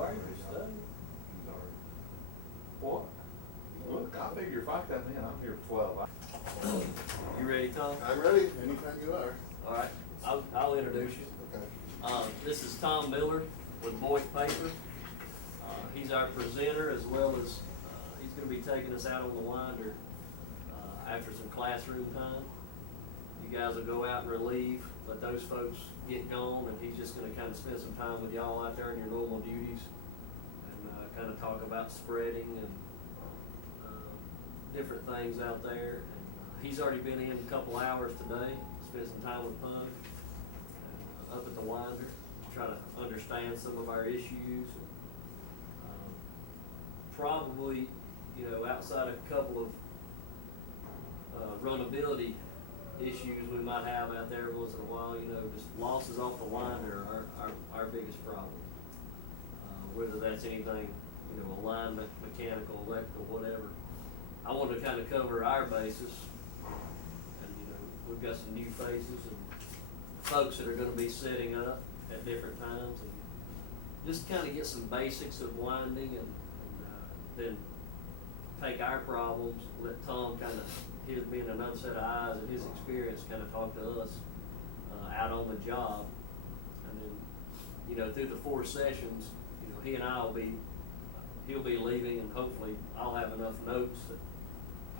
required to study. What? Look, I figure if I come in, I'm here 12. You ready, Tom? I'm ready, anytime you are. All right, I'll introduce you. Okay. This is Tom Mueller with Voith Paper. He's our presenter, as well as he's going to be taking us out on the winder after some classroom time. You guys will go out and relieve, let those folks get gone, and he's just going to kind of spend some time with y'all out there in your normal duties and kind of talk about spreading and different things out there. And, he's already been in a couple hours today, spent some time with Pug up at the winder, try to understand some of our issues. Probably, you know, outside a couple of runnability issues we might have out there once in a while, you know, just losses off the winder are our biggest problem. Whether that's anything, you know, alignment, mechanical, electrical, whatever. I wanted to kind of cover our basis, and you know, we've got some new faces and folks that are going to be setting up at different times, and just kind of get some basics of winding, and then take our problems, let Tom kind of, his being another set of eyes and his experience, kind of talk to us out on the job, and then, you know, through the 4 sessions, you know, he and I will be, he'll be leaving, and hopefully I'll have enough notes that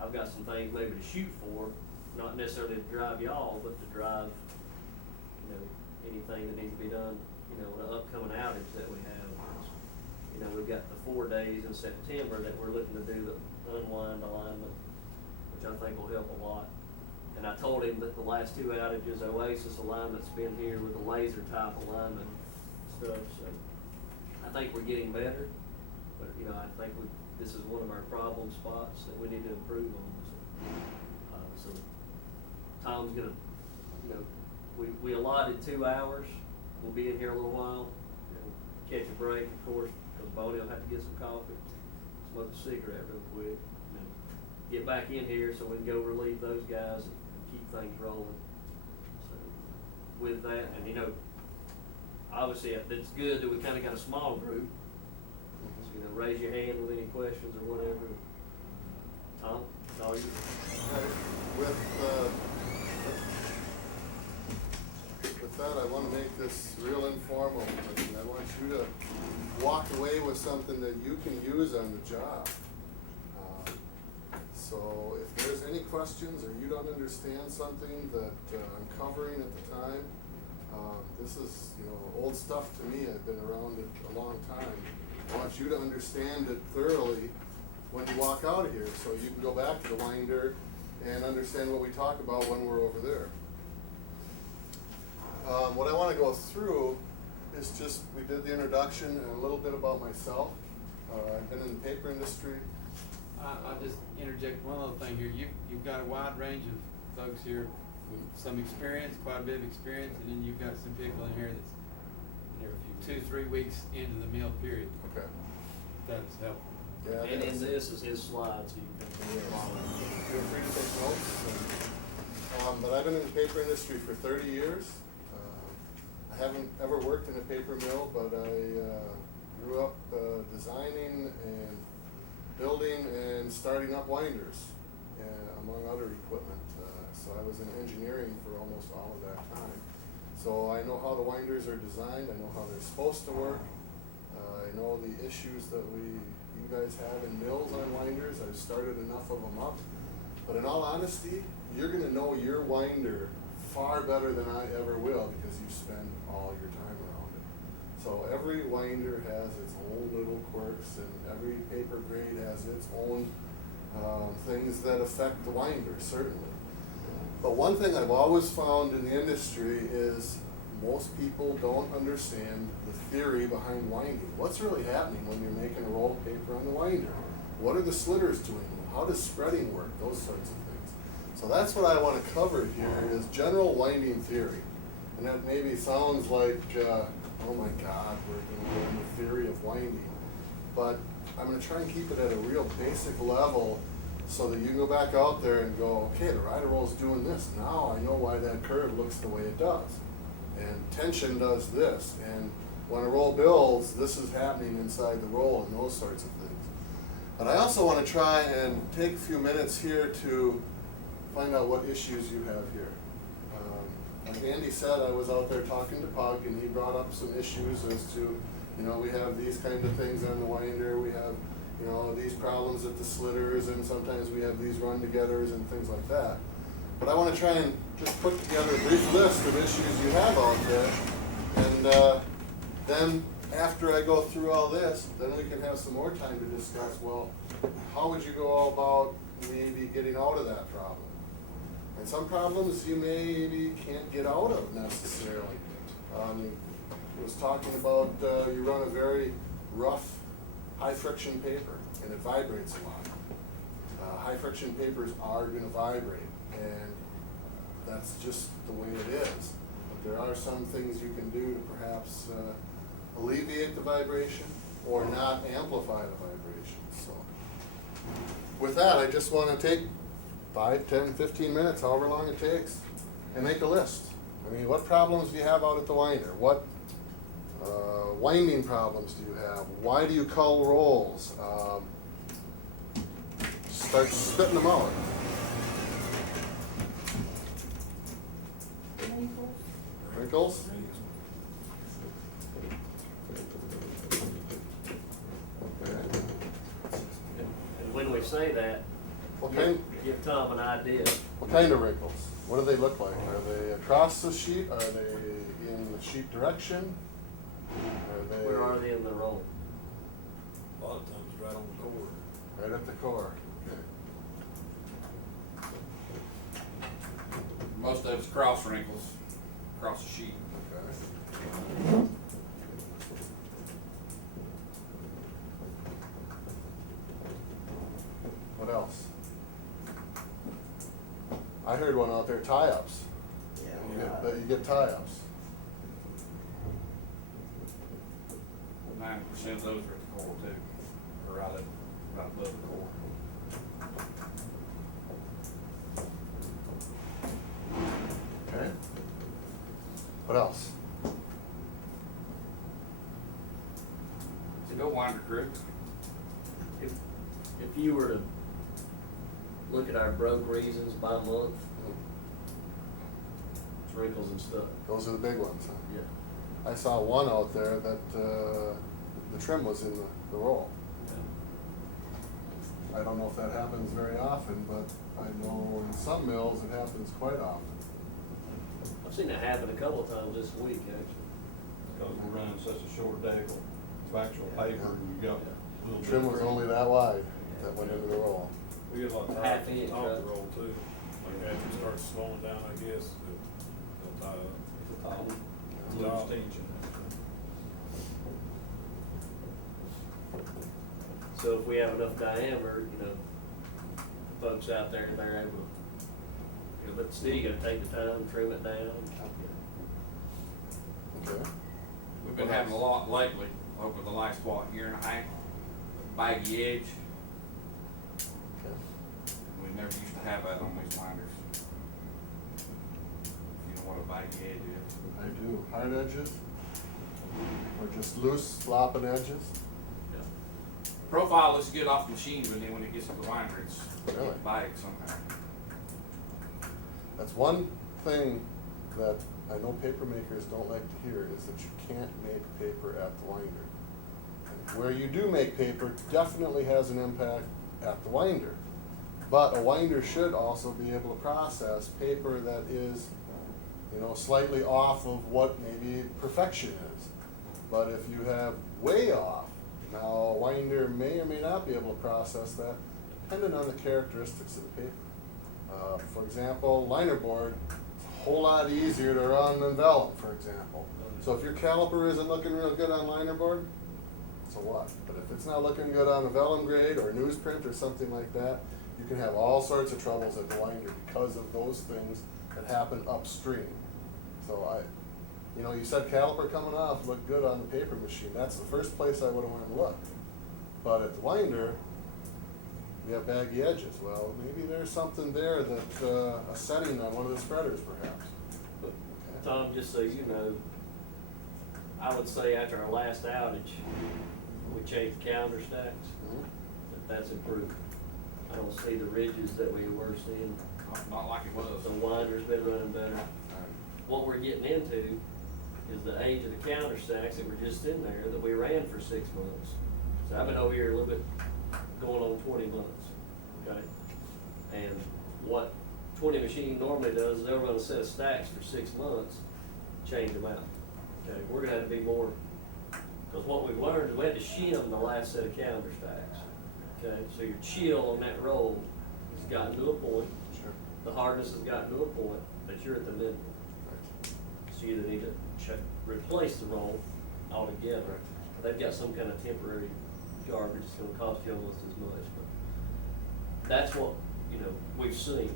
I've got some things maybe to shoot for, not necessarily to drive y'all, but to drive, you know, anything that needs to be done, you know, the upcoming outage that we have. You know, we've got the 4 days in September that we're looking to do the unwind alignment, which I think will help a lot. And I told him that the last 2 outages, Oasis alignment's been here with the laser type alignment stuff, so I think we're getting better. But, you know, I think this is one of our problem spots that we need to improve on. So Tom's gonna, you know, we allotted 2 hours. We'll be in here a little while, you know, catch a break, of course, because Bonnie will have to get some coffee, smoke a cigarette real quick, and get back in here so we can go relieve those guys and keep things rolling. So with that, and you know, obviously it's good that we kind of got a small group. So, you know, raise your hand with any questions or whatever. Tom, it's all you. With that, I want to make this real informal. I want you to walk away with something that you can use on the job. So if there's any questions or you don't understand something that I'm covering at the time, this is, you know, old stuff to me. I've been around it a long time. I want you to understand it thoroughly when you walk out of here, so you can go back to the winder and understand what we talk about when we're over there. What I want to go through is just, we did the introduction and a little bit about myself. I've been in the paper industry. I'll just interject one other thing here. You've got a wide range of folks here with some experience, quite a bit of experience, and then you've got some people in here that's 2-3 weeks into the meal period. Okay. That's helpful. Yeah, And in this is his slides, so you can feel free to take notes. But I've been in the paper industry for 30 years. I haven't ever worked in a paper mill, but I grew up designing and building and starting up winders, among other equipment. So I was in engineering for almost all of that time. So I know how the winders are designed, I know how they're supposed to work. I know the issues that you guys have in mills on winders. I've started enough of them up. But in all honesty, you're gonna know your winder far better than I ever will, because you spend all your time around it. So every winder has its own little quirks, and every paper grade has its own things that affect the winder, certainly. But one thing I've always found in the industry is most people don't understand the theory behind winding. What's really happening when you're making a roll of paper on the winder? What are the slitters doing? How does spreading work? Those sorts of things. So that's what I want to cover here, is general winding theory. And that maybe sounds like, oh my God, we're going to learn the theory of winding. But I'm going to try and keep it at a real basic level, so that you can go back out there and go, okay, the rider roll's doing this. Now I know why that curve looks the way it does. And tension does this. And when a roll builds, this is happening inside the roll and those sorts of things. But I also want to try and take a few minutes here to find out what issues you have here. Like Andy said, I was out there talking to Pug, and he brought up some issues as to, you know, we have these kind of things on the winder, we have, you know, these problems at the slitters, and sometimes we have these run-togethers and things like that. But I want to try and just put together a brief list of issues you have out there, and then after I go through all this, then we can have some more time to discuss, well, how would you go all about maybe getting out of that problem? And some problems you maybe can't get out of necessarily. I was talking about you run a very rough, high-friction paper, and it vibrates a lot. High-friction papers are going to vibrate, and that's just the way it is. But there are some things you can do to perhaps alleviate the vibration or not amplify the vibration. So with that, I just want to take 5, 10, 15 minutes, however long it takes, and make a list. I mean, what problems do you have out at the winder? What winding problems do you have? Why do you cull rolls? Start spitting them out. Wrinkles? And when we say that, What kind? give Tom an idea. What kind of wrinkles? What do they look like? Are they across the sheet? Are they in the sheet direction? Are they Where are they in the roll? A lot of times right on the core. right at the core? Okay. Most of it's cross wrinkles across the sheet. Okay. What else? I heard one out there, tie-ups. You get tie-ups. 90% of those are at the core too, or right above the core. Okay. What else? To go winder crew. If you were to look at our broke reasons by month, it's wrinkles and stuff. Those are the big ones, huh? Yeah. I saw one out there that the trim was in the roll. I don't know if that happens very often, but I know in some mills it happens quite often. I've seen it happen a couple of times this week, actually. Because we're running such a short decal of actual paper, and you got a little bit. Trim of was cream. only that wide that went into the roll. We get a lot of Half time to inch, top right? the roll too. Like after it starts slowing down, I guess, they'll tie up. Loose tension. So if we have enough diameter, you know, folks out there, they're able to, you know, but still you gotta take the time, trim it down. Okay. We've been having a lot lately, over the last, year and a half, baggy edge. Okay. We never used to have that on these winders. You know what a baggy edge is? I do. Hard edges? Or just loose flopping edges? Profile looks good off the machine, but then when it gets to the winder, it's Really? bag somehow. That's one thing that I know paper makers don't like to hear, is that you can't make paper at the winder. And where you do make paper definitely has an impact at the winder. But a winder should also be able to process paper that is, you know, slightly off of what maybe perfection is. But if you have way off, now a winder may or may not be able to process that, depending on the characteristics of the paper. For example, linerboard, it's a whole lot easier to run than vellum, for example. So if your caliper isn't looking real good on linerboard, so what? But if it's not looking good on a vellum grade or newsprint or something like that, you can have all sorts of troubles at the winder because of those things that happen upstream. So you know, you said caliper coming off looked good on the paper machine. That's the first place I would have wanted to look. But at the winder, we have baggy edges. Well, maybe there's something there that, a setting on one of the spreaders perhaps. But Tom, just so you know, I would say after our last outage, we changed the calendar stacks, that's improved. I don't see the ridges that we were seeing. Not like it was. The winder's been running better. What we're getting into is the age of the counter stacks that were just in there that we ran for 6 months. So I've been over here a little bit, going on 20 months, okay? And what 20 machine normally does is they'll run a set of stacks for 6 months, change them out. Okay, we're gonna have to be more, because what we've learned is we had to shim the last set of calendar stacks. Okay, so your chill on that roll has gotten to a point, Sure. the hardness has gotten to a point that you're at the minimum. So you either need to replace the roll altogether. They've got some kind of temporary garbage that's gonna cost you almost as much, but that's what, we've seen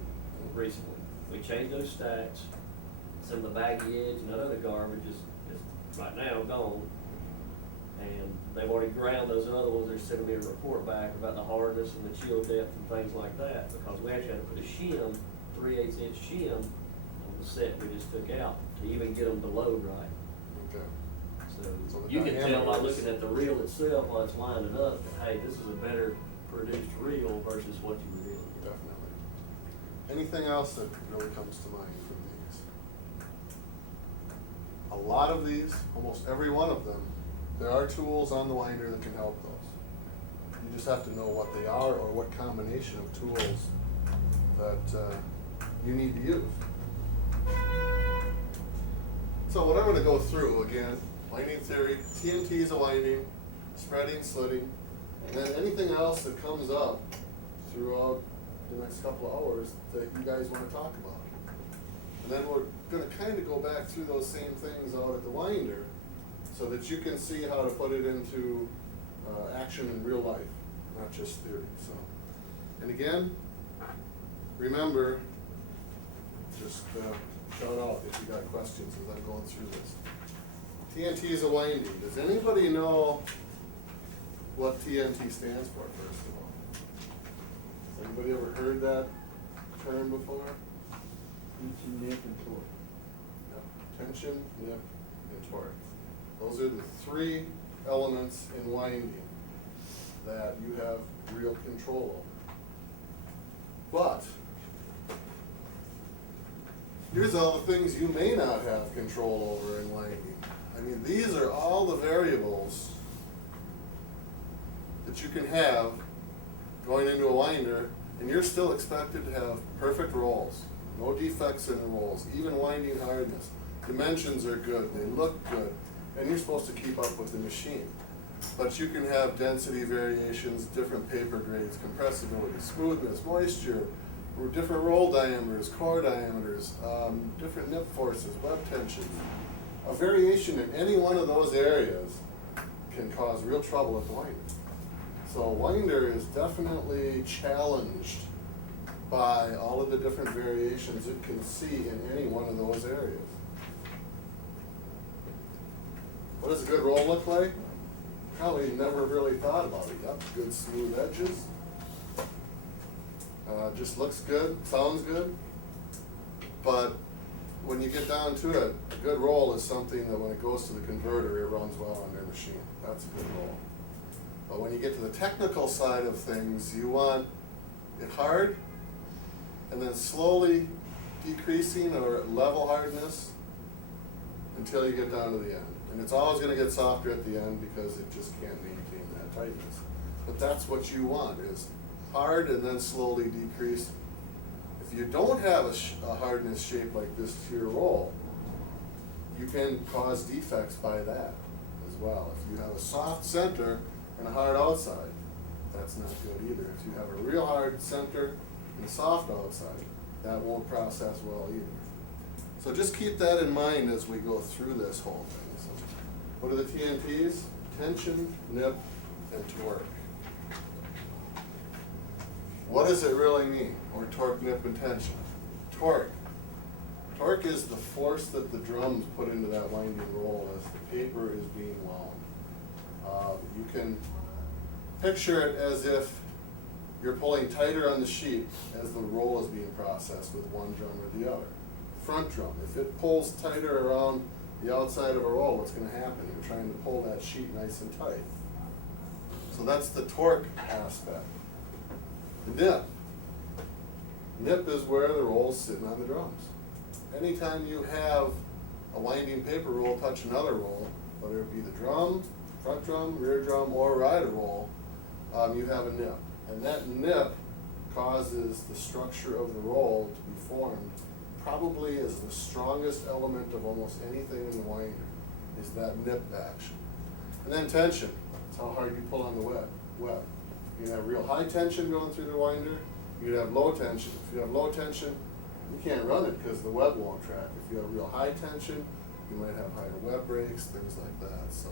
recently. We changed those stacks, some of the baggy edge and that other garbage is right now gone. And they've already ground those other ones, they're sending me a report back about the hardness and the chill depth and things like that, because we actually had to put a shim, 3/8 inch shim on the set we just took out to even get them to load right. Okay. So the you can tell by diameter is- looking at the reel itself while it's lining up, that, hey, this is a better produced reel versus what you were dealing with. Definitely. Anything else that really comes to mind from these? A lot of these, almost every one of them, there are tools on the winder that can help those. You just have to know what they are or what combination of tools that you need to use. So what I'm gonna go through, again, winding theory, TNT is a winding, spreading, slitting, and then anything else that comes up throughout the next couple of hours that you guys wanna talk about. And then we're gonna kinda go back through those same things out at the winder so that you can see how to put it into action in real life, not just theory, so. And again, remember, just shout out if you got questions as I'm going through this. TNT is a winding. Does anybody know what TNT stands for, first of all? Has anybody ever heard that term before? Tension, nip, and torque. Yep. Tension, nip, and torque. Those are the three elements in winding that you have real control over. But here's all the things you may not have control over in winding. I mean, these are all the variables that you can have going into a winder, and you're still expected to have perfect rolls, no defects in the rolls, even winding hardness. Dimensions are good, they look good, and you're supposed to keep up with the machine. But you can have density variations, different paper grades, compressibility, smoothness, moisture, different roll diameters, core diameters, different nip forces, web tension. A variation in any one of those areas can cause real trouble at the winder. So winder is definitely challenged by all of the different variations it can see in any one of those areas. What does a good roll look like? Probably never really thought about it. Yep, good smooth edges. Just looks good, sounds good. But when you get down to it, a good roll is something that when it goes to the converter, it runs well on their machine. That's a good roll. But when you get to the technical side of things, you want it hard and then slowly decreasing or at level hardness until you get down to the end. And it's always gonna get softer at the end because it just can't maintain that tightness. But that's what you want, is hard and then slowly decrease. If you don't have a hardness shape like this to your roll, you can cause defects by that as well. If you have a soft center and a hard outside, that's not good either. If you have a real hard center and a soft outside, that won't process well either. So just keep that in mind as we go through this whole thing. So what are the TNTs? Tension, nip, and torque. What does it really mean? Or torque, nip, and tension? Torque. Torque is the force that the drums put into that winding roll as the paper is being wound. You can picture it as if you're pulling tighter on the sheet as the roll is being processed with one drum or the other. Front drum, if it pulls tighter around the outside of a roll, what's gonna happen? You're trying to pull that sheet nice and tight. So that's the torque aspect. The nip. Nip is where the roll's sitting on the drums. Anytime you have a winding paper roll touch another roll, whether it be the drum, front drum, rear drum, or rider roll, you have a nip. And that nip causes the structure of the roll to be formed probably as the strongest element of almost anything in the winder, is that nip action. And then tension, that's how hard you pull on the web. You can have real high tension going through the winder, you can have low tension. If you have low tension, you can't run it because the web won't track. If you have real high tension, you might have higher web breaks, things like that. So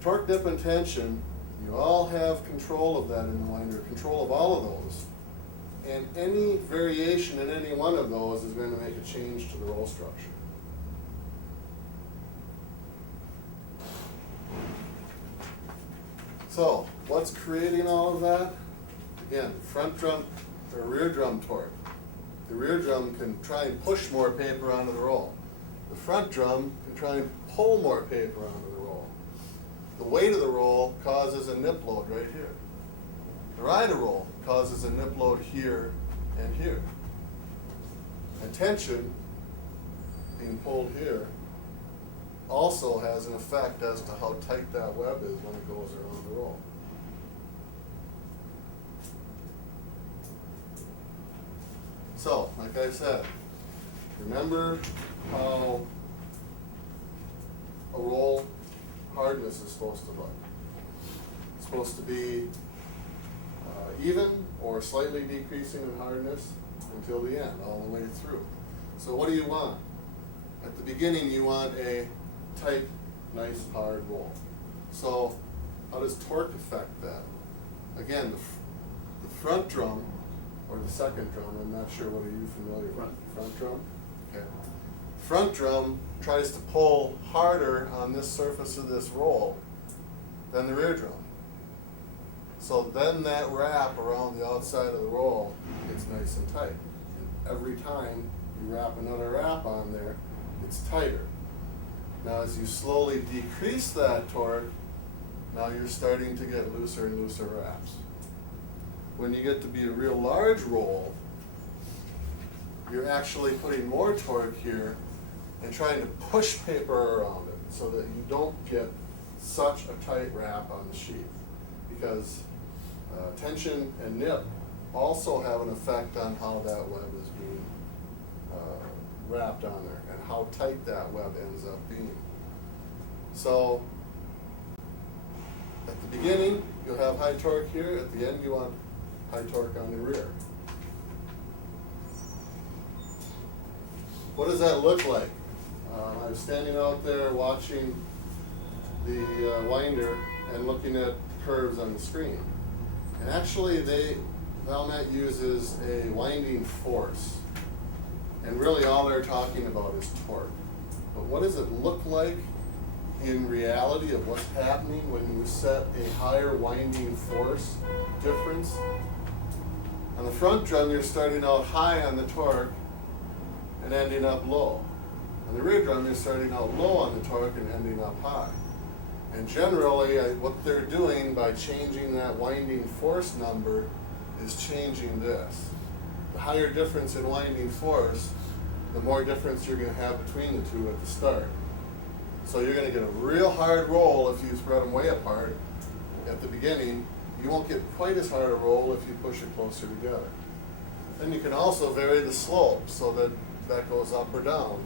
torque, nip, and tension, you all have control of that in the winder, control of all of those. And any variation in any one of those is going to make a change to the roll structure. So, what's creating all of that? Again, front drum or rear drum torque. The rear drum can try and push more paper onto the roll. The front drum can try and pull more paper onto the roll. The weight of the roll causes a nip load right here. The rider roll causes a nip load here and here. And tension, being pulled here, also has an effect as to how tight that web is when it goes around the roll. So, like I said, remember how a roll hardness is supposed to look. It's supposed to be even or slightly decreasing in hardness until the end, all the way through. So what do you want? At the beginning you want a tight, nice, hard roll. So how does torque affect that? Again, the front drum, or the second drum, I'm not sure, what are you familiar with? Front drum? Okay. Front drum tries to pull harder on this surface of this roll than the rear drum. So then that wrap around the outside of the roll gets nice and tight. And every time you wrap another wrap on there, it's tighter. Now as you slowly decrease that torque, now you're starting to get looser and looser wraps. When you get to be a real large roll, you're actually putting more torque here and trying to push paper around it so that you don't get such a tight wrap on the sheath. Because tension and nip also have an effect on how that web is being wrapped on there and how tight that web ends up being. So at the beginning, you'll have high torque here. At the end, you want high torque on the rear. What does that look like? I was standing out there watching the winder and looking at curves on the screen. And actually, Valmet uses a winding force. And really all they're talking about is torque. But what does it look like in reality of what's happening when you set a higher winding force difference? On the front drum, you're starting out high on the torque and ending up low. On the rear drum, you're starting out low on the torque and ending up high. And generally, what they're doing by changing that winding force number is changing this. The higher difference in winding force, the more difference you're going to have between the two at the start. So you're going to get a real hard roll if you spread them way apart at the beginning. You won't get quite as hard a roll if you push it closer together. Then you can also vary the slope so that that goes up or down.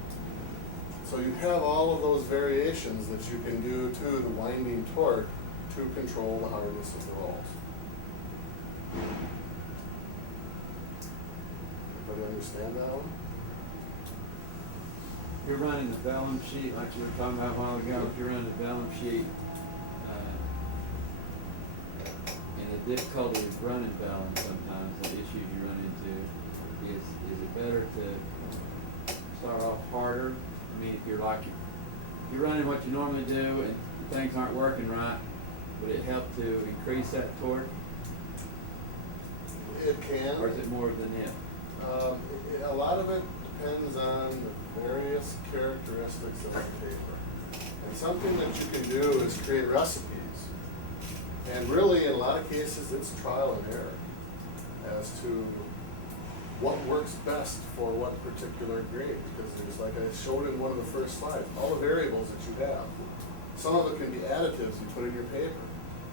So you have all of those variations that you can do to the winding torque to control the hardness of the rolls. Everybody understand that one? You're running the vellum sheet, like you were talking about a while ago, if you're running the vellum sheet, and the difficulty of running vellum sometimes, the issues you run into, is it better to start off harder? I mean, if you're running what you normally do and things aren't working right, would it help to increase that torque? It can. Or is it more than it? A lot of it depends on the various characteristics of the paper. And something that you can do is create recipes. And really, in a lot of cases, it's trial and error as to what works best for what particular grade. Because there's, like I showed in one of the first slides, all the variables that you have. Some of it can be additives you put in your paper.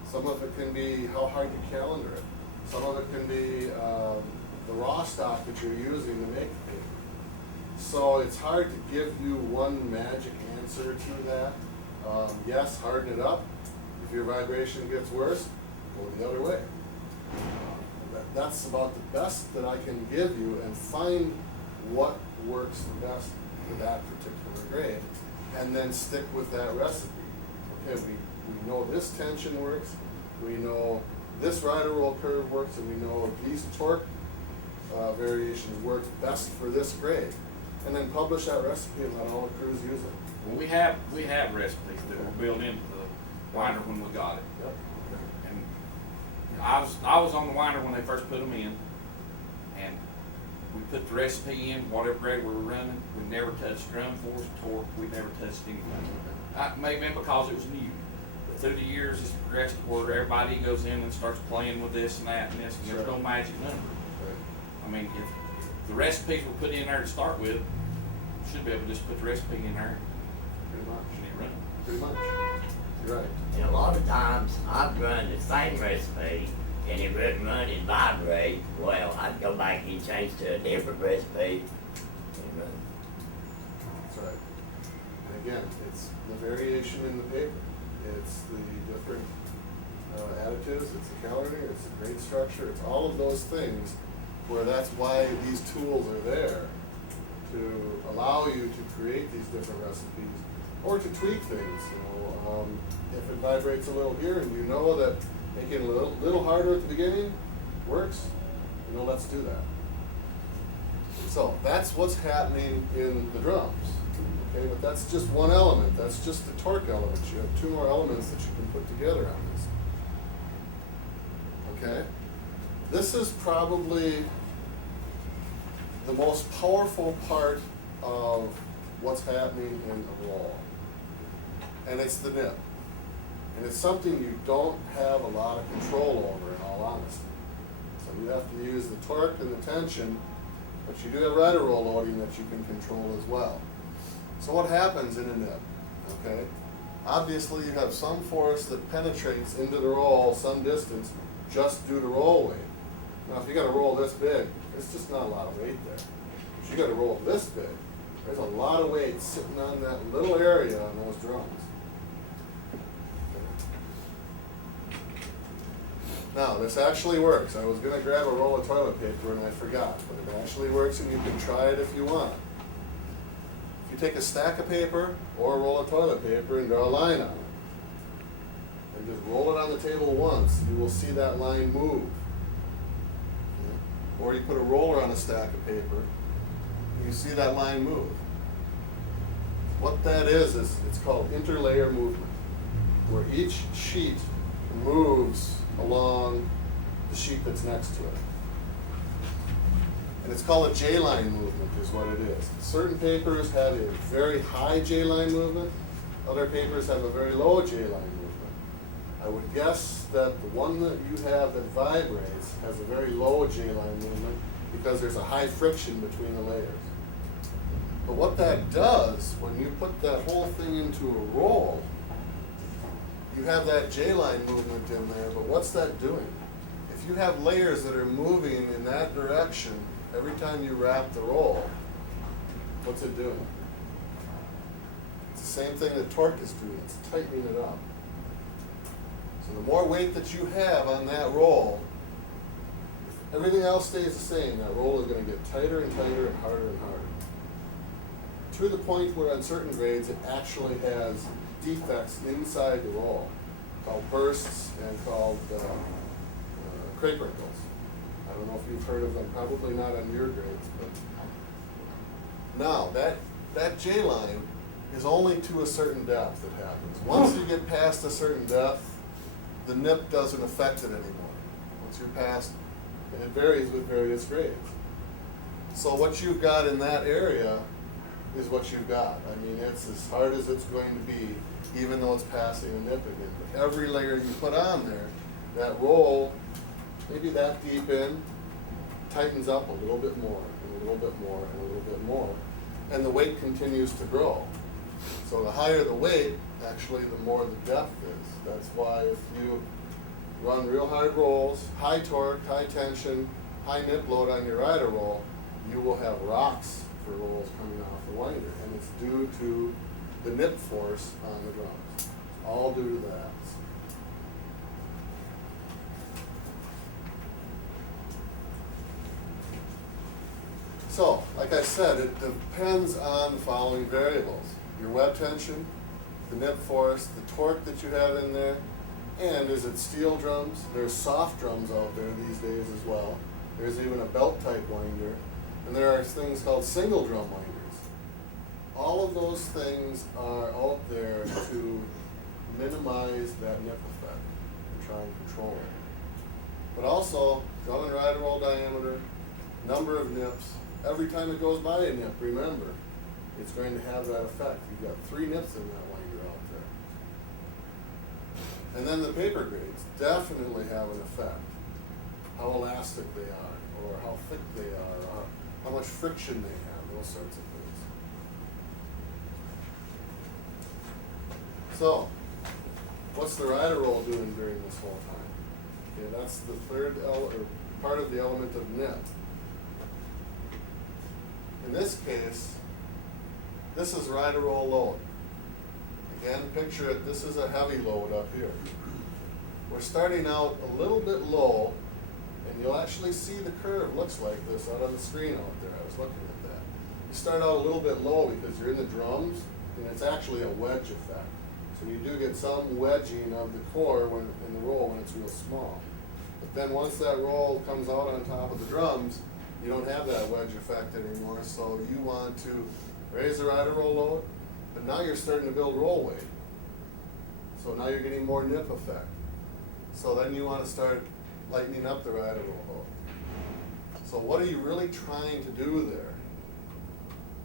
Some of it can be how hard you calendar it. Some of it can be the raw stock that you're using to make the paper. So it's hard to give you one magic answer to that. Yes, harden it up. If your vibration gets worse, go the other way. That's about the best that I can give you, and find what works the best for that particular grade, and then stick with that recipe. Okay, we know this tension works, we know this rider roll curve works, and we know these torque variations work best for this grade. And then publish that recipe and let all the crews use it. Well, we have recipes that were built into the winder when we got it. Yep. And I was on the winder when they first put them in, and we put the recipe in, whatever grade we were running. We never touched drum force, torque. We never touched anything. That may have been because it was new. But through the years, it's progressed to where everybody goes in and starts playing with this and that and this, and there's no magic number. I mean, if the recipes were put in there to start with, should be able to just put the recipe in there. Pretty much. And it run. Pretty much. You're right. And a lot of times, I'd run the same recipe, and it wouldn't run and vibrate. Well, I'd go back and change to a different recipe and run. That's right. And again, it's the variation in the paper. It's the different additives, it's the calorie, it's the grade structure, it's all of those things where that's why these tools are there to allow you to create these different recipes or to tweak things. If it vibrates a little here and you know that making it a little harder at the beginning works, let's do that. So that's what's happening in the drums. Okay, but that's just one element. That's just the torque element. You have two more elements that you can put together on this. Okay? This is probably the most powerful part of what's happening in a roll. And it's the nip. And it's something you don't have a lot of control over, in all honesty. So you have to use the torque and the tension, but you do have rider roll loading that you can control as well. So what happens in a nip? Okay? Obviously you have some force that penetrates into the roll some distance just due to roll weight. Now if you got a roll this big, there's just not a lot of weight there. If you got a roll this big, there's a lot of weight sitting on that little area on those drums. Now, this actually works. I was going to grab a roll of toilet paper and I forgot, but it actually works and you can try it if you want. If you take a stack of paper or a roll of toilet paper and draw a line on it, and just roll it on the table once, you will see that line move. Okay? Or you put a roller on a stack of paper, and you see that line move. What that is it's called interlayer movement, where each sheet moves along the sheet that's next to it. And it's called a J-line movement is what it is. Certain papers have a very high J-line movement, other papers have a very low J-line movement. I would guess that the one that you have that vibrates has a very low J-line movement because there's a high friction between the layers. But what that does, when you put that whole thing into a roll, you have that J-line movement in there, but what's that doing? If you have layers that are moving in that direction every time you wrap the roll, what's it doing? It's the same thing that torque is doing, it's tightening it up. So the more weight that you have on that roll, if everything else stays the same, that roll is going to get tighter and tighter and harder and harder. To the point where on certain grades it actually has defects inside the roll, called bursts and called crepe wrinkles. I don't know if you've heard of them, probably not on your grades, but now that J-line is only to a certain depth it happens. Once you get past a certain depth, the nip doesn't affect it anymore. Once you're past, and it varies with various grades. So what you've got in that area is what you've got. I mean, it's as hard as it's going to be, even though it's passing a nip again. But every layer you put on there, that roll, maybe that deep in, tightens up a little bit more, and a little bit more, and a little bit more, and the weight continues to grow. So the higher the weight, actually the more the depth is. That's why if you run real hard rolls, high torque, high tension, high nip load on your rider roll, you will have rocks for rolls coming off the winder, and it's due to the nip force on the drums. All due to that. So, like I said, it depends on the following variables: your web tension, the nip force, the torque that you have in there, and is it steel drums? There's soft drums out there these days as well. There's even a belt type winder, and there are things called single drum winders. All of those things are out there to minimize that nip effect and try and control it. But also, drum and rider roll diameter, number of nips. Every time it goes by a nip, remember, it's going to have that effect. You've got 3 nips in that winder out there. And then the paper grades definitely have an effect. How elastic they are, or how thick they are, or how much friction they have, those sorts of things. So, what's the rider roll doing during this whole time? Okay, that's the third part of the element of nip. In this case, this is rider roll load. Again, picture it, this is a heavy load up here. We're starting out a little bit low, and you'll actually see the curve looks like this out on the screen out there. I was looking at that. You start out a little bit low because you're in the drums, and it's actually a wedge effect. So you do get some wedging of the core when, in the roll when it's real small. But then once that roll comes out on top of the drums, you don't have that wedge effect anymore, so you want to raise the rider roll load, but now you're starting to build roll weight. So now you're getting more nip effect. So then you want to start lightening up the rider roll load. So what are you really trying to do there?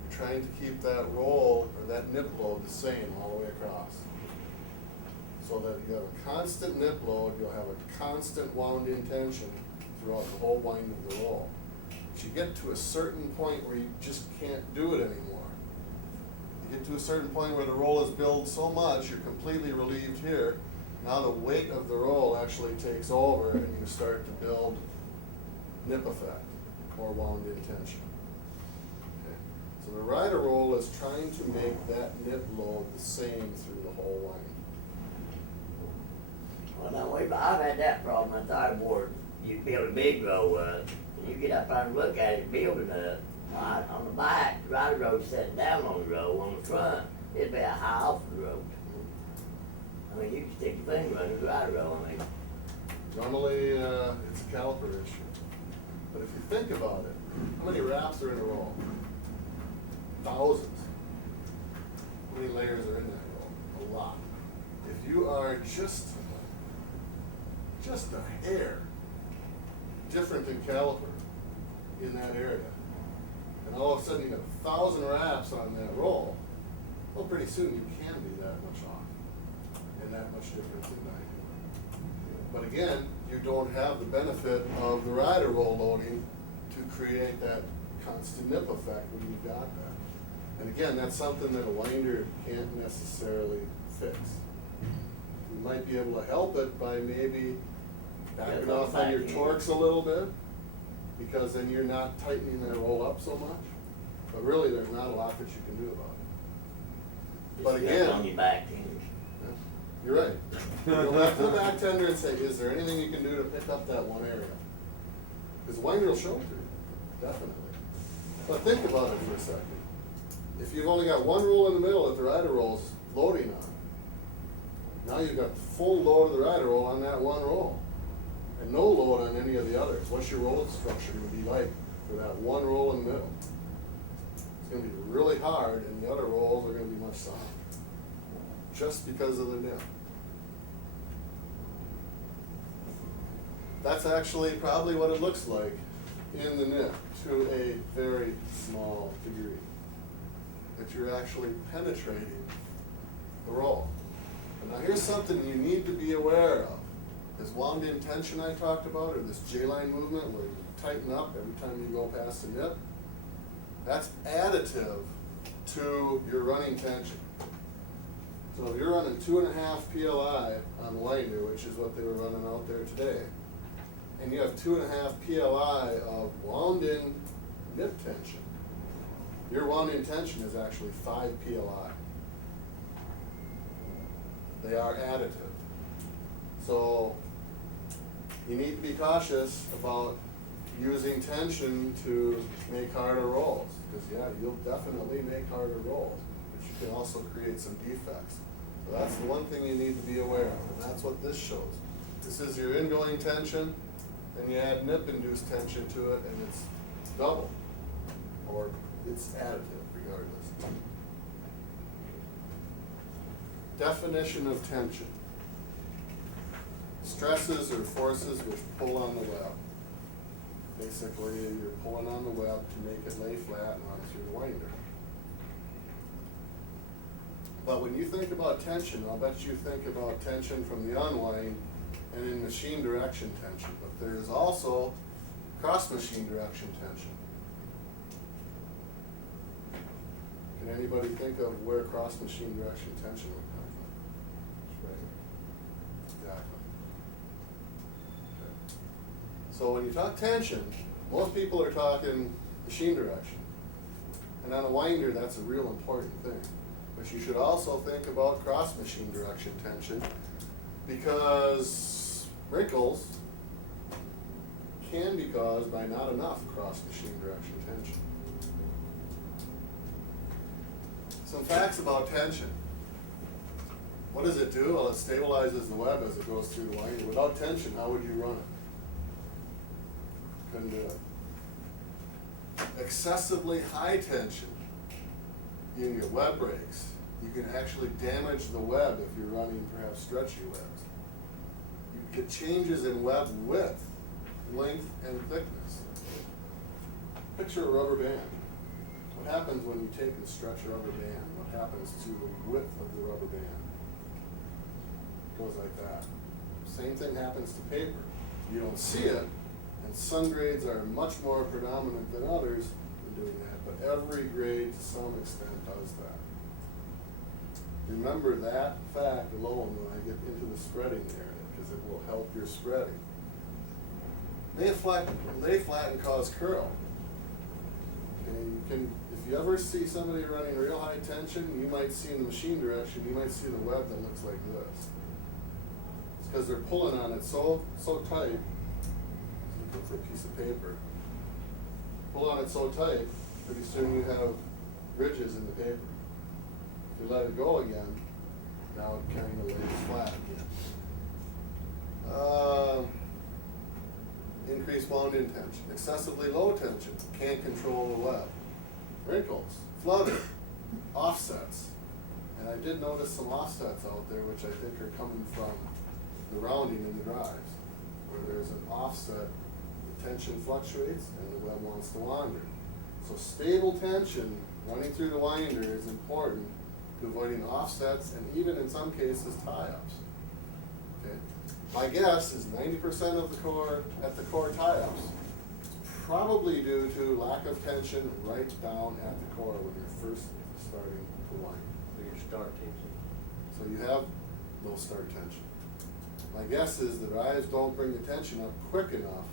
You're trying to keep that roll, or that nip load, the same all the way across. So that you have a constant nip load, you'll have a constant wound in tension throughout the whole wind of the roll. But you get to a certain point where you just can't do it anymore. You get to a certain point where the roll is built so much, you're completely relieved here. Now the weight of the roll actually takes over, and you start to build nip effect, or wound in tension. Okay. So the rider roll is trying to make that nip load the same through the whole wind. Well, now, I've had that problem. I thought board, you build a big roll up, and you get up there and look at it, building up. On the back, the rider roll sitting down on the roll. On the front, it'd be a high off the road. I mean, you can stick your finger under the rider roll. I mean, Normally, it's a caliper issue. But if you think about it, how many wraps are in a roll? Thousands. How many layers are in that roll? A lot. If you are just a hair different in caliper in that area, and all of a sudden you got 1,000 wraps on that roll, well, pretty soon you can be that much off and that much difference in diameter. But again, you don't have the benefit of the rider roll loading to create that constant nip effect when you've got that. And again, that's something that a winder can't necessarily fix. You might be able to help it by maybe backing off on your torques a little bit, because then you're not tightening that roll up so much. But really, there's not a lot that you can do about it. But just on again, your back end. you're right. You'll have to the back tender and say, is there anything you can do to pick up that one area? Because the winder will show it to you, definitely. But think about it for a second. If you've only got one roll in the middle that the rider roll's loading on, now you've got full load of the rider roll on that one roll, and no load on any of the others. What's your roll structure going to be like for that one roll in the middle? It's going to be really hard, and the other rolls are going to be much softer, just because of the nip. That's actually probably what it looks like in the nip to a very small degree, that you're actually penetrating the roll. And now here's something you need to be aware of. This wound in tension I talked about, or this J-line movement where you tighten up every time you go past the nip, that's additive to your running tension. So if you're running 2.5 PLI on the winder, which is what they were running out there today, and you have 2.5 PLI of wound in nip tension, your wound in tension is actually 5 PLI. They are additive. So you need to be cautious about using tension to make harder rolls. Because yeah, you'll definitely make harder rolls, but you can also create some defects. So that's the one thing you need to be aware of, and that's what this shows. This is your ingoing tension, and you add nip-induced tension to it, and it's double, or it's additive regardless. Definition of tension. Stresses or forces which pull on the web. Basically, you're pulling on the web to make it lay flat and run through the winder. But when you think about tension, I'll bet you think about tension from the unwind and in machine direction tension. But there is also cross machine direction tension. Can anybody think of where cross machine direction tension would come from? Exactly. Okay. So when you talk tension, most people are talking machine direction. And on a winder, that's a real important thing. But you should also think about cross machine direction tension, because wrinkles can be caused by not enough cross machine direction tension. Some facts about tension. What does it do? Well, it stabilizes the web as it goes through the winder. Without tension, how would you run it? Couldn't do it. Excessively high tension, you can get web breaks. You can actually damage the web if you're running perhaps stretchy webs. You get changes in web width, length, and thickness. Picture a rubber band. What happens when you take and stretch a rubber band? What happens to the width of the rubber band? It goes like that. Same thing happens to paper. You don't see it, and some grades are much more predominant than others in doing that, but every grade to some extent does that. Remember that fact alone when I get into the spreading area, because it will help your spreading. Lay flat and cause curl. Okay, you can, if you ever see somebody running real high tension, you might see in the machine direction, you might see the web that looks like this. It's because they're pulling on it so tight. Looking for a piece of paper. Pull on it so tight, pretty soon you have ridges in the paper. If you let it go again, now it kind of lays flat again. Increased wound in tension. Excessively low tension, can't control the web. Wrinkles, flutter, offsets. And I did notice some offsets out there which I think are coming from the rounding in the drives, where there's an offset, the tension fluctuates and the web wants to wander. So stable tension running through the winder is important to avoiding offsets and even in some cases tie-ups. Okay. My guess is 90% of the core at the core tie-ups is probably due to lack of tension right down at the core when you're first starting to wind. So your start tension. So you have no start tension. My guess is the drives don't bring the tension up quick enough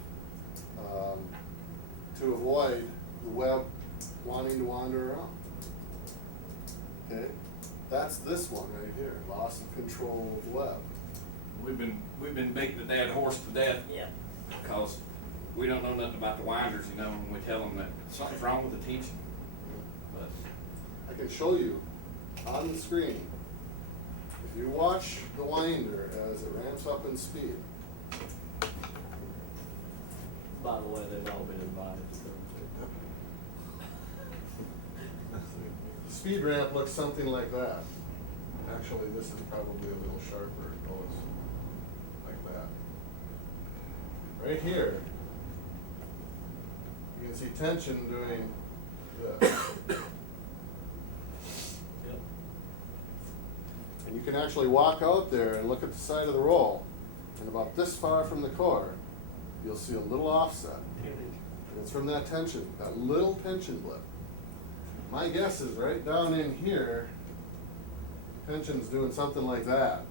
to avoid the web wanting to wander around. Okay, that's this one right here, loss of control of the web. We've been beating the dead horse to death. Yeah. Because we don't know nothing about the winders, you know, and we tell them that something's wrong with the tension. But I can show you on the screen. If you watch the winder as it ramps up in speed. By the way, they've all been invited to come The speed ramp looks something like that. Actually, this is probably a little sharper. It goes like that. Right here can see tension doing this. Yep. And you can actually walk out there and look at the side of the roll, and about this far from the core, you'll see a little offset. And it's from that tension, that little tension blip. My guess is right down in here, tension's doing something like that.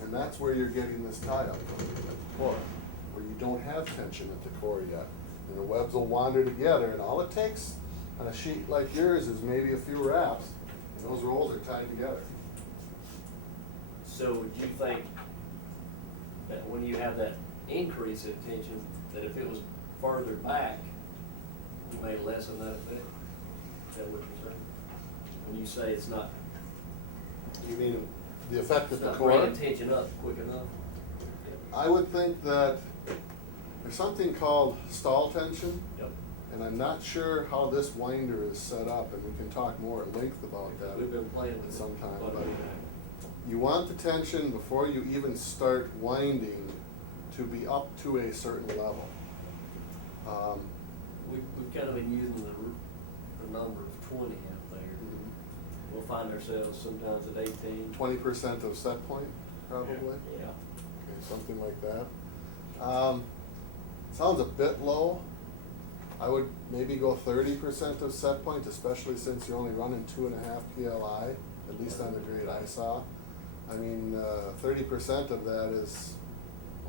And that's where you're getting this tie up from, at the core, where you don't have tension at the core yet. And the webs will wander together, and all it takes on a sheet like yours is maybe a few wraps, and those rolls are tied together. So would you think that when you have that increase in tension, that if it was further back, you may lessen that effect? Is that what you're saying? When you say it's not, You mean the effect it's at the not core? bringing tension up quick enough? I would think that there's something called stall tension, Yep. and I'm not sure how this winder is set up, and we can talk more at length about that. We've been playing with it sometime, quite a but bit. you want the tension before you even start winding to be up to a certain level. We've kind of been using the number of 20 out there. We'll find ourselves sometimes at 18. 20% of set point, probably. Yeah. Okay, something like that. Sounds a bit low. I would maybe go 30% of set point, especially since you're only running 2.5 PLI, at least on the grade I saw. I mean, 30% of that is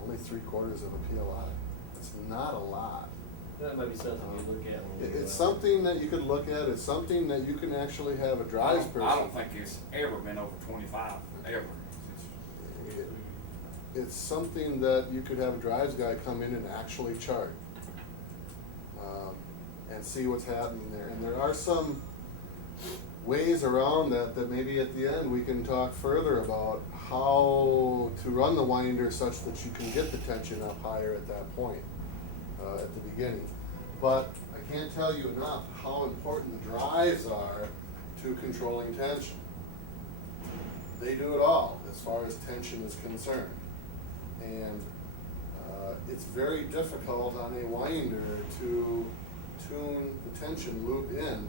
only 3/4 of a PLI. It's not a lot. That may be something you look at when you. It's something that you could look at. It's something that you can actually have a drives person. I don't think it's ever been over 25, ever. It's something that you could have a drives guy come in and actually chart, and see what's happening there. And there are some ways around that maybe at the end we can talk further about how to run the winder such that you can get the tension up higher at that point, at the beginning. But I can't tell you enough how important the drives are to controlling tension. They do it all as far as tension is concerned. And it's very difficult on a winder to tune the tension loop in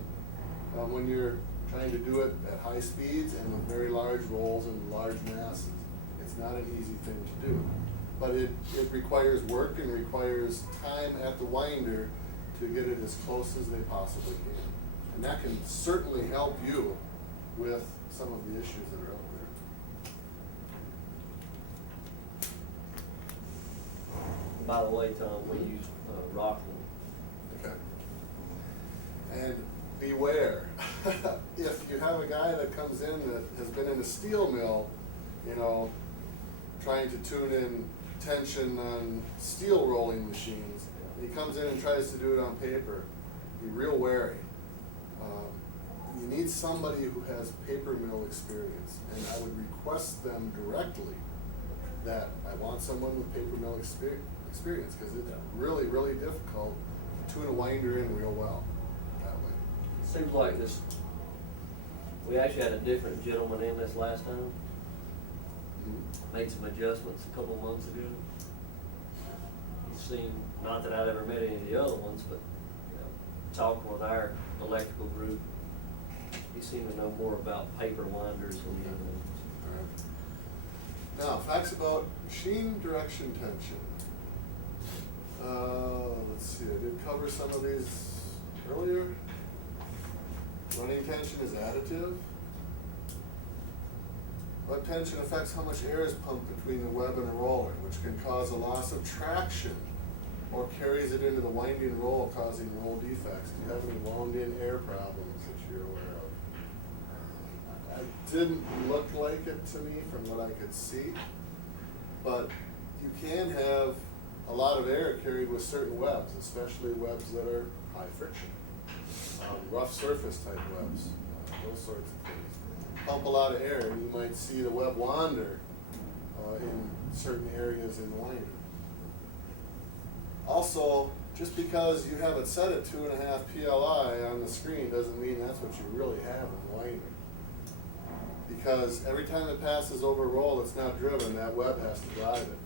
when you're trying to do it at high speeds and with very large rolls and large masses. It's not an easy thing to do. But it requires work and requires time at the winder to get it as close as they possibly can. And that can certainly help you with some of the issues that are out there. By the way, Tom, we use Rockland. Okay. And beware, if you have a guy that comes in that has been in a steel mill, trying to tune in tension on steel rolling machines, and he comes in and tries to do it on paper, be real wary. You need somebody who has paper mill experience, and I would request them directly that I want someone with paper mill experience, because it's really, really difficult to tune a winder in real well that way. Seems like this, we actually had a different gentleman in this last time. Made some adjustments a couple months ago. He seemed, not that I'd ever met any of the other ones, but, talking with our electrical group, he seemed to know more about paper winders than the other ones. All right. Now, facts about machine direction tension. Let's see, I did cover some of these earlier. Running tension is additive. But tension affects how much air is pumped between the web and the roller, which can cause a loss of traction or carries it into the winding roll, causing roll defects. Do you have any wound-in air problems that you're aware of? It didn't look like it to me from what I could see, but you can have a lot of air carried with certain webs, especially webs that are high friction, rough surface type webs, those sorts of things. Pump a lot of air, and you might see the web wander in certain areas in the winder. Also, just because you have it set at 2.5 PLI on the screen doesn't mean that's what you really have in the winder. Because every time it passes over a roll that's not driven, that web has to drive it.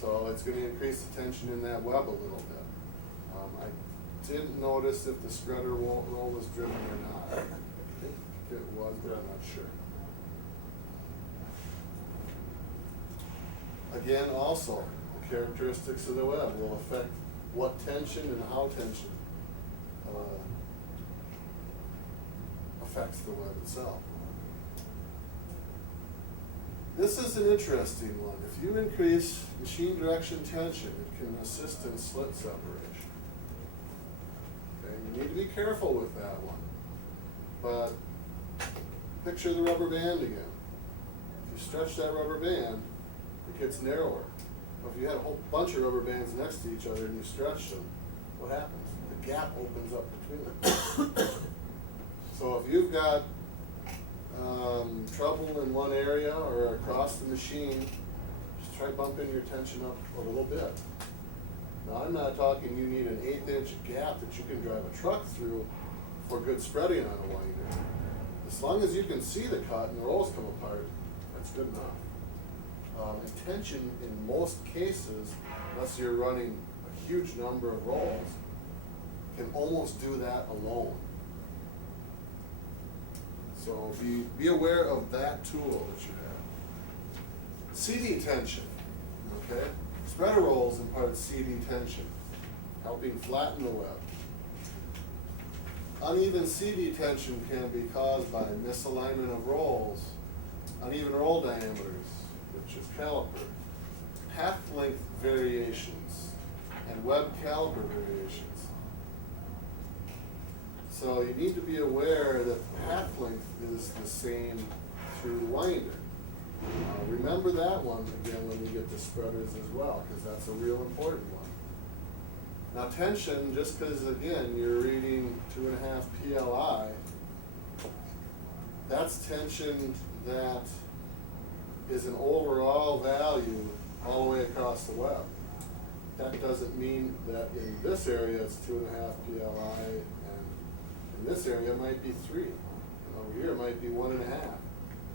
So it's going to increase the tension in that web a little bit. didn't notice if the spreader roll was driven or not. I think it was, but I'm not sure. Again, also, the characteristics of the web will affect what tension and how tension affects the web itself. This is an interesting one. If you increase machine direction tension, it can assist in slit separation. Okay, you need to be careful with that one. But picture the rubber band again. If you stretch that rubber band, it gets narrower. If you had a whole bunch of rubber bands next to each other and you stretch them, what happens? The gap opens up between them. So if you've got trouble in one area or across the machine, just try bumping your tension up a little bit. Now, I'm not talking you need an 1/8 inch gap that you can drive a truck through for good spreading on a winder. As long as you can see the cut and the rolls come apart, that's good enough. And tension in most cases, unless you're running a huge number of rolls, can almost do that alone. So be aware of that tool that you have. CD tension, okay? Spreader rolls impart CD tension, helping flatten the web. Uneven CD tension can be caused by misalignment of rolls, uneven roll diameters, which is caliper, path length variations, and web caliper variations. So you need to be aware that the path length is the same through the winder. Remember that one again when we get to spreaders as well, because that's a real important one. Now tension, just because again you're reading 2.5 PLI, that's tension that is an overall value all the way across the web. That doesn't mean that in this area it's 2.5 PLI, and in this area it might be 3. And over here it might be 1.5,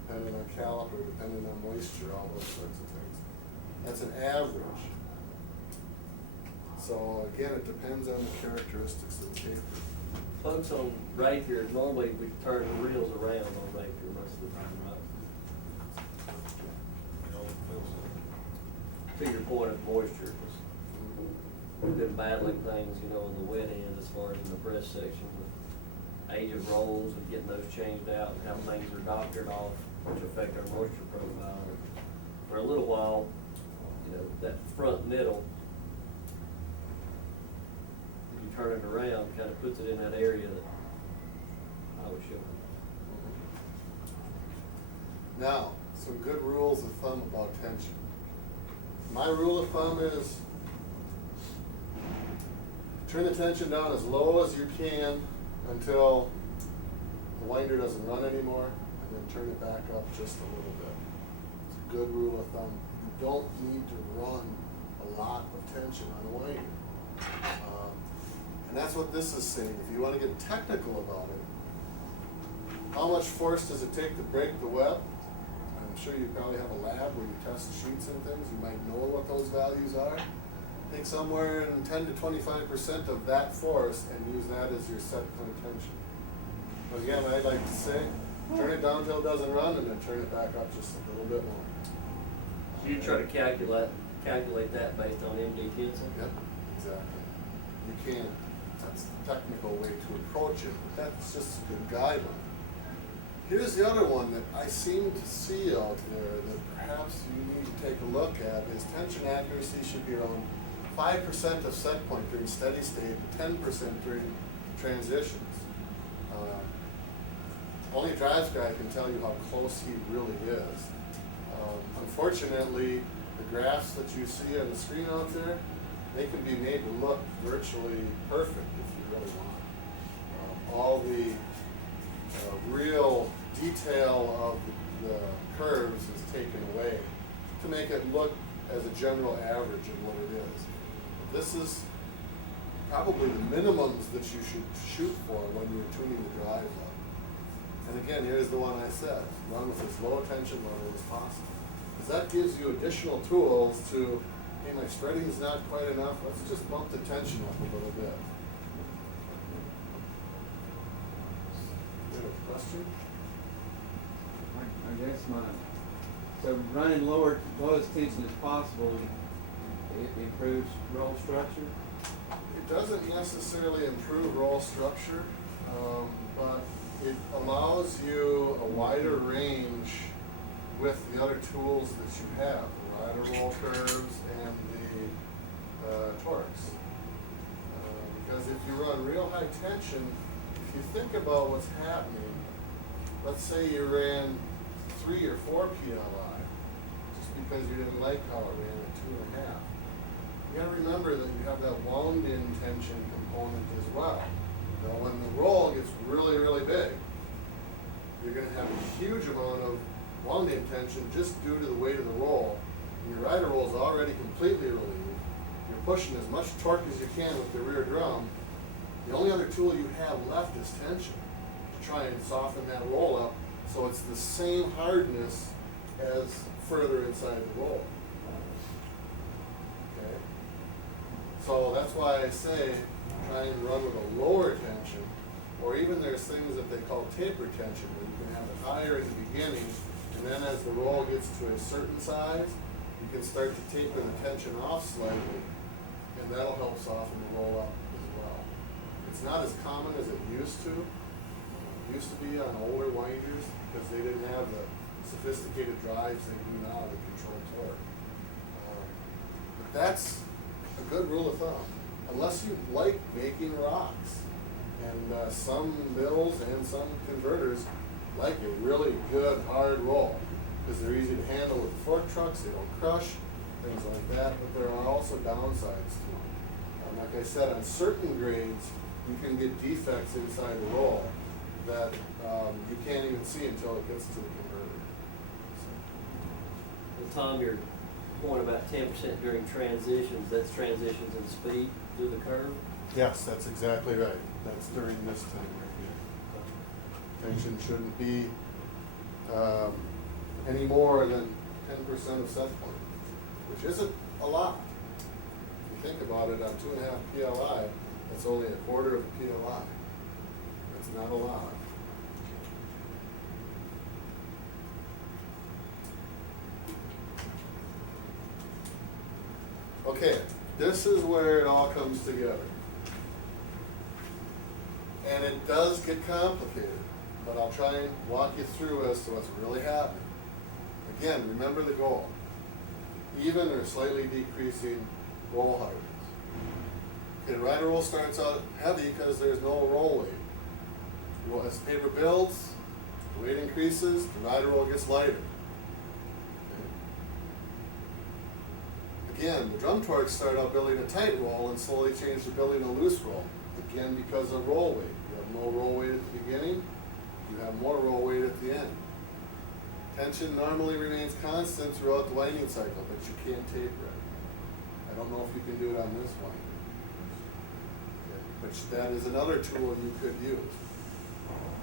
depending on caliper, depending on moisture, all those sorts of things. That's an average. So again, it depends on the characteristics of the paper. Folks on rapiers, normally we turn the reels around on rapier most of the time, right? To your point of moisture, 'cause we've been battling things, you know, on the wet end as far as in the breast section with age of rolls and getting those changed out and how things are doctored off, which affect our moisture profile. And for a little while, you know, that front middle, if you turn it around, kind of puts it in that area that I was showing. Now, some good rules of thumb about tension. My rule of thumb is turn the tension down as low as you can until the winder doesn't run anymore, and then turn it back up just a little bit. It's a good rule of thumb. You don't need to run a lot of tension on a winder. And that's what this is saying. If you want to get technical about it, how much force does it take to break the web? I'm sure you probably have a lab where you test sheets and things. You might know what those values are. Take somewhere in 10 to 25% of that force and use that as your set point tension. Again, I'd like to say, turn it down until it doesn't run, and then turn it back up just a little bit more. So you try to calculate that based on MD tensile? Yep, exactly. You can. That's the technical way to approach it, but that's just a good guideline. Here's the other one that I seem to see out there that perhaps you need to take a look at is tension accuracy should be around 5% of set point during steady state, 10% during transitions. Only a drives guy can tell you how close he really is. Unfortunately, the graphs that you see on the screen out there, they can be made to look virtually perfect if you really want. All the real detail of the curves is taken away to make it look as a general average of what it is. This is probably the minimums that you should shoot for when you're tuning the drives up. And again, here's the one I said, run with as low a tension level as possible. Because that gives you additional tools to, hey, my spreading is not quite enough, let's just bump the tension up a little bit. Question? I guess so running lowest tension as possible, it improves roll structure? It doesn't necessarily improve roll structure, but it allows you a wider range with the other tools that you have, the rider roll curves and the torques. Because if you run real high tension, if you think about what's happening, let's say you ran 3 or 4 PLI, just because you didn't like how it ran at 2.5. You gotta remember that you have that wound-in tension component as well. Now, when the roll gets really, really big, you're gonna have a huge amount of wound-in tension just due to the weight of the roll. And your rider roll is already completely relieved. You're pushing as much torque as you can with the rear drum. The only other tool you have left is tension to try and soften that roll up so it's the same hardness as further inside the roll. Okay? So that's why I say try and run with a lower tension, or even there's things that they call taper tension, where you can have it higher in the beginning, and then as the roll gets to a certain size, you can start to taper the tension off slightly, and that'll help soften the roll up as well. It's not as common as it used to. It used to be on older winders because they didn't have the sophisticated drives they do now that control torque. But that's a good rule of thumb, unless you like making rocks. And some mills and some converters like a really good hard roll because they're easy to handle with the fork trucks, they don't crush, things like that, but there are also downsides to them. Like I said, on certain grades, you can get defects inside the roll that you can't even see until it gets to the converter. Well, Tom, your point about 10% during transitions, that's transitions in speed through the curve? Yes, that's exactly right. That's during this time right here. Tension shouldn't be any more than 10% of set point, which isn't a lot. If you think about it, on 2.5 PLI, that's only 1/4 of a PLI. That's not a lot. Okay, this is where it all comes together. And it does get complicated, but I'll try and walk you through as to what's really happening. Again, remember the goal. Even or slightly decreasing roll hardness. Okay, the rider roll starts out heavy because there's no roll weight. Well, as paper builds, the weight increases, the rider roll gets lighter. Okay. Again, the drum torques start out building a tight roll and slowly change to building a loose roll. Again, because of roll weight. You have no roll weight at the beginning, you have more roll weight at the end. Tension normally remains constant throughout the winding cycle, but you can't taper it. I don't know if you can do it on this winder. Okay. Which that is another tool you could use.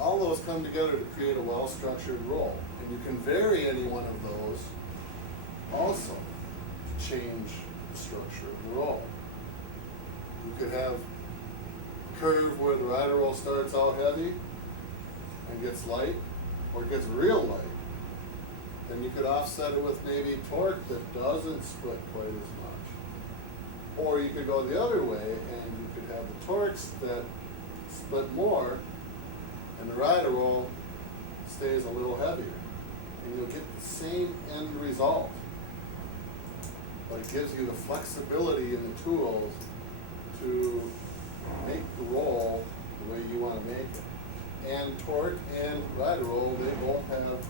All those come together to create a well-structured roll. And you can vary any one of those also to change the structure of the roll. You could have a curve where the rider roll starts out heavy and gets light, or gets real light. Then you could offset it with maybe torque that doesn't split quite as much. Or you could go the other way and you could have the torques that split more and the rider roll stays a little heavier. And you'll get the same end result. But it gives you the flexibility in the tools to make the roll the way you want to make it. And torque and rider roll, they both have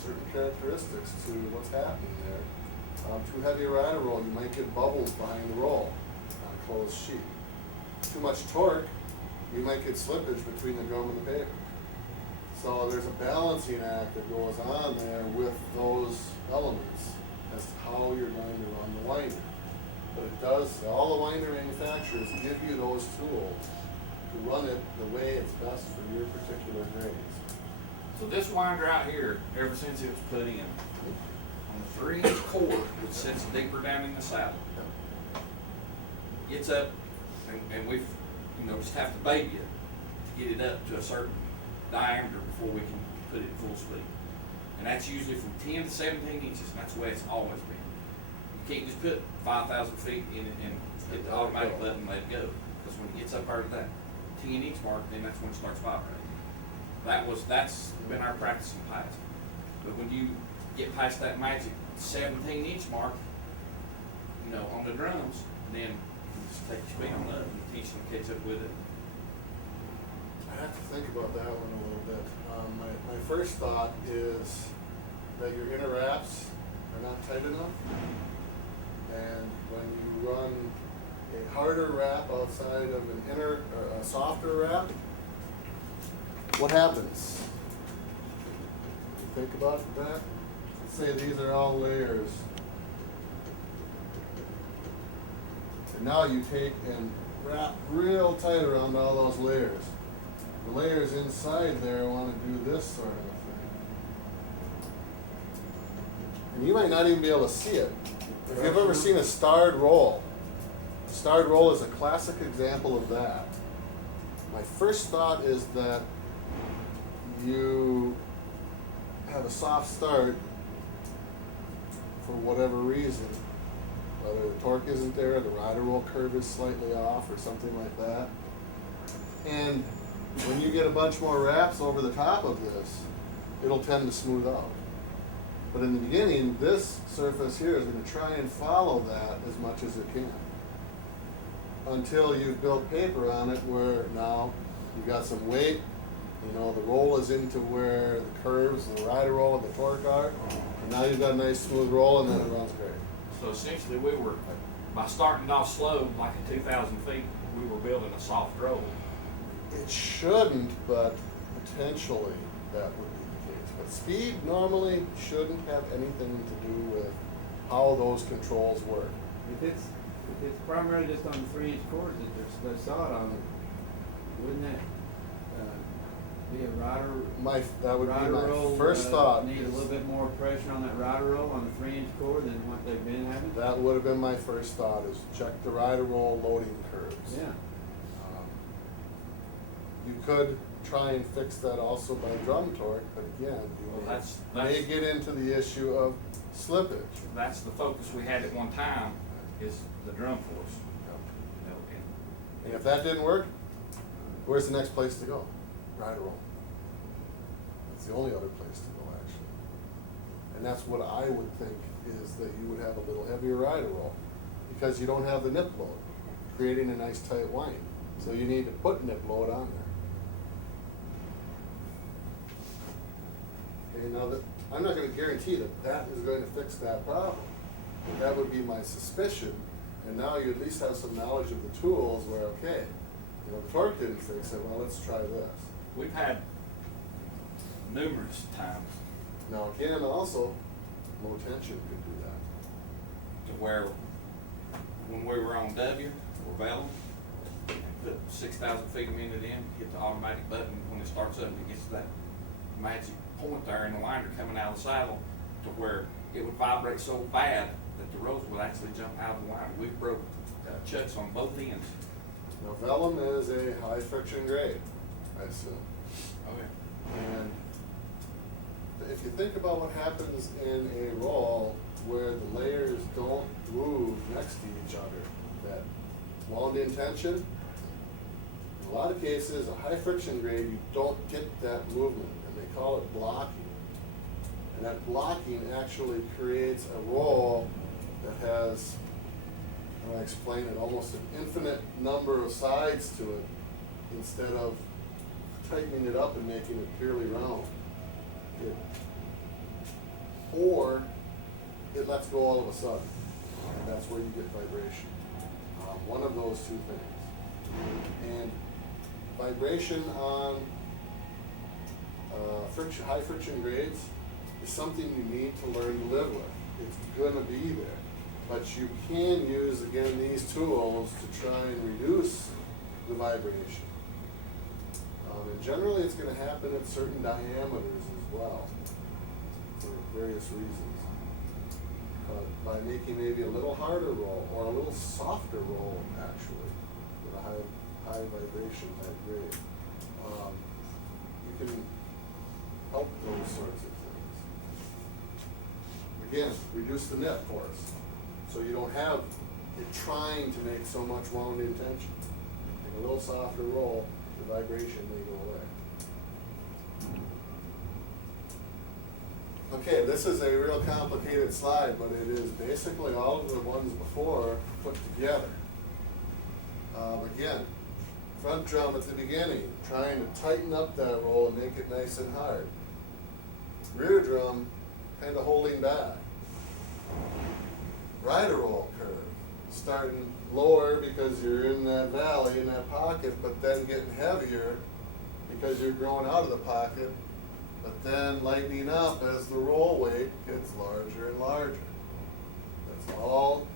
certain characteristics to what's happening there. Too heavy a rider roll, you might get bubbles behind the roll on a closed sheet. Too much torque, you might get slippage between the drum and the paper. So there's a balancing act that goes on there with those elements as to how you're going to run the winder. But it does, all the winder manufacturers give you those tools to run it the way it's best for your particular grades. So this winder out here, ever since it was put in, on the 3-inch cord, which sits deeper down in the saddle, gets up, and we've, just have to baby it to get it up to a certain diameter before we can put it at full speed. And that's usually from 10 to 17 inches, and that's the way it's always been. You can't just put 5,000 feet in it and hit the automatic button and let it go. Because when it gets up there to that 10-inch mark, then that's when it starts vibrating. That's been our practice in the past. But when you get past that magic 17-inch mark, you know, on the drums, then you just take your speed on up and teach them to catch up with it. I have to think about that one a little bit. My first thought is that your inner wraps are not tight enough. And when you run a harder wrap outside of an inner, or a softer wrap, what happens? You think about that? Let's say these are all layers. And now you take and wrap real tight around all those layers. The layers inside there want to do this sort of a thing. And you might not even be able to see it. If you've ever seen a starred roll is a classic example of that. My first thought is that you have a soft start for whatever reason. Whether the torque isn't there, the rider roll curve is slightly off, or something like that. And when you get a bunch more wraps over the top of this, it'll tend to smooth out. But in the beginning, this surface here is going to try and follow that as much as it can. Until you've built paper on it where now you've got some weight, you know, the roll is into where the curves, the rider roll and the torque are, and now you've got a nice smooth roll and then it runs great. So essentially we were, by starting off slow, like at 2,000 feet, we were building a soft roll. It shouldn't, but potentially that would be the case. But speed normally shouldn't have anything to do with how those controls work. If it's primarily just on the 3-inch cords that they're sawed on, wouldn't that be a rider? That would be my roll, first thought. Need a little bit more pressure on that rider roll on the 3-inch cord than what they've been having? That would have been my first thought, is check the rider roll loading curves. Yeah. You could try and fix that also by drum torque, but again, you may get into the issue of slippage. That's the focus we had at one time, is the drum force. And if that didn't work, where's the next place to go? Rider roll. That's the only other place to go, actually. And that's what I would think, is that you would have a little heavier rider roll, because you don't have the nip load, creating a nice tight wind. So you need to put nip load on there. Okay, now that, I'm not going to guarantee that that is going to fix that problem, but that would be my suspicion. And now you at least have some knowledge of the tools where, okay, you know, the torque didn't fix it, well, let's try this. We've had numerous times Now again, also, low tension could do that. to where when we were on W or Vellum, put 6,000 feet a minute in, hit the automatic button, when it starts up, it gets to that magic point there in the winder coming out of the saddle to where it would vibrate so bad that the rolls would actually jump out of the winder. We broke chucks on both ends. Now vellum is a high friction grade, I assume. Okay. And if you think about what happens in a roll where the layers don't move next to each other, that wound-in tension, in a lot of cases, a high friction grade, you don't get that movement, and they call it blocking. And that blocking actually creates a roll that has, how do I explain it, almost an infinite number of sides to it, instead of tightening it up and making it purely round. Or it lets go all of a sudden. That's where you get vibration. One of those two things. And vibration on high friction grades is something you need to learn to live with. It's going to be there. But you can use, again, these tools to try and reduce the vibration. And generally it's going to happen at certain diameters as well, for various reasons. But by making maybe a little harder roll, or a little softer roll, actually, with a high vibration type grade, you can help those sorts of things. Again, reduce the net force, so you don't have it trying to make so much wound-in tension. Make a little softer roll, the vibration may go away. Okay, this is a real complicated slide, but it is basically all of the ones before put together. Again, front drum at the beginning, trying to tighten up that roll and make it nice and hard. Rear drum, kind of holding back. Rider roll curve, starting lower because you're in that valley, in that pocket, but then getting heavier because you're growing out of the pocket, but then lightening up as the roll weight gets larger and larger. That's all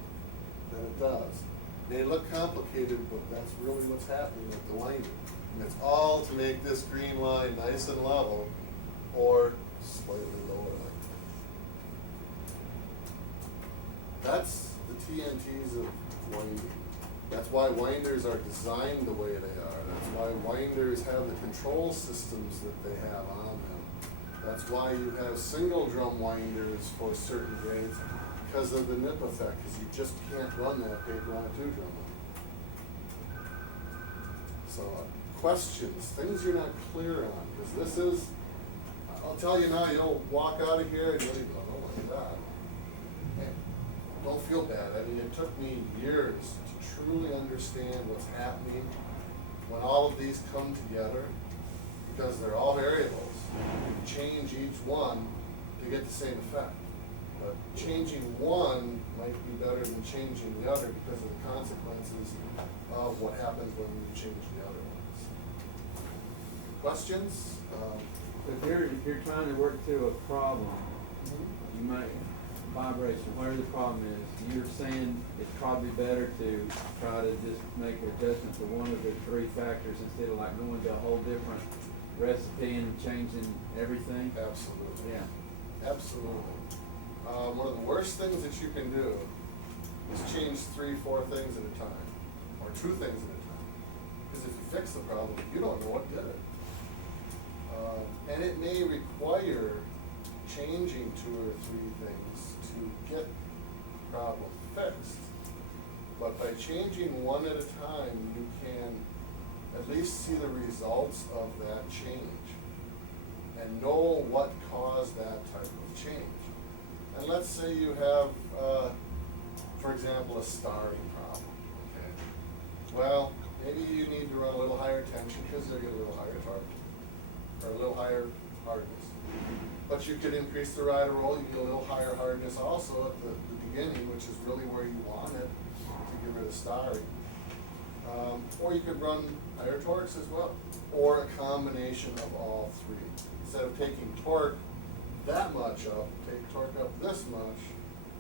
that it does. May look complicated, but that's really what's happening with the winding. And it's all to make this green line nice and level, or slightly lower like that. That's the TNTs of winding. That's why winders are designed the way they are. That's why winders have the control systems that they have on them. That's why you have single drum winders for certain grades, because of the nip effect, because you just can't run that paper on a 2-drum one. So questions, things you're not clear on, because this is, I'll tell you now, you'll walk out of here and you'll go, oh my God. Man, don't feel bad. I mean, it took me years to truly understand what's happening when all of these come together, because they're all variables. You can change each one to get the same effect. But changing one might be better than changing the other because of the consequences of what happens when you change the other ones. Questions? If you're trying to work through a problem, you might, vibration, whatever the problem is, you're saying it's probably better to try to just make an adjustment to one of the 3 factors instead of like going to a whole different recipe and changing everything? Absolutely. Yeah. Absolutely. One of the worst things that you can do is change 3-4 things at a time, or 2 things at a time. Because if you fix the problem, you don't know what did it. And it may require changing 2 or 3 things to get the problem fixed. But by changing one at a time, you can at least see the results of that change and know what caused that type of change. And let's say you have, for example, a starring problem. Okay. Well, maybe you need to run a little higher tension because they get a little higher torque or a little higher hardness. But you could increase the rider roll. You get a little higher hardness also at the beginning, which is really where you want it to get rid of starring. Or you could run higher torques as well, or a combination of all 3. Instead of taking torque that much up, take torque up this much,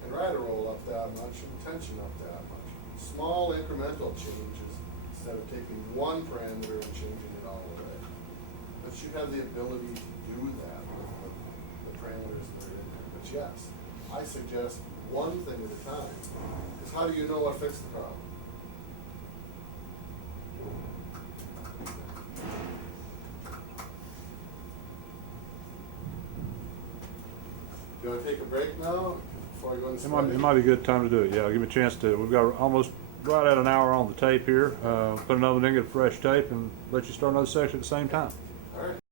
and rider roll up that much, and tension up that much. Small incremental changes instead of taking one parameter and changing it all the way. But you have the ability to do that with the parameters that are in there. But yes, I suggest one thing at a time. Because how do you know what fixed the problem? You want to take a break now before I go into It might be a good time to do it, yeah, give me a chance to, we've got almost right at an hour on the tape here, put another thing, get a fresh tape, and let you start another section at the same time.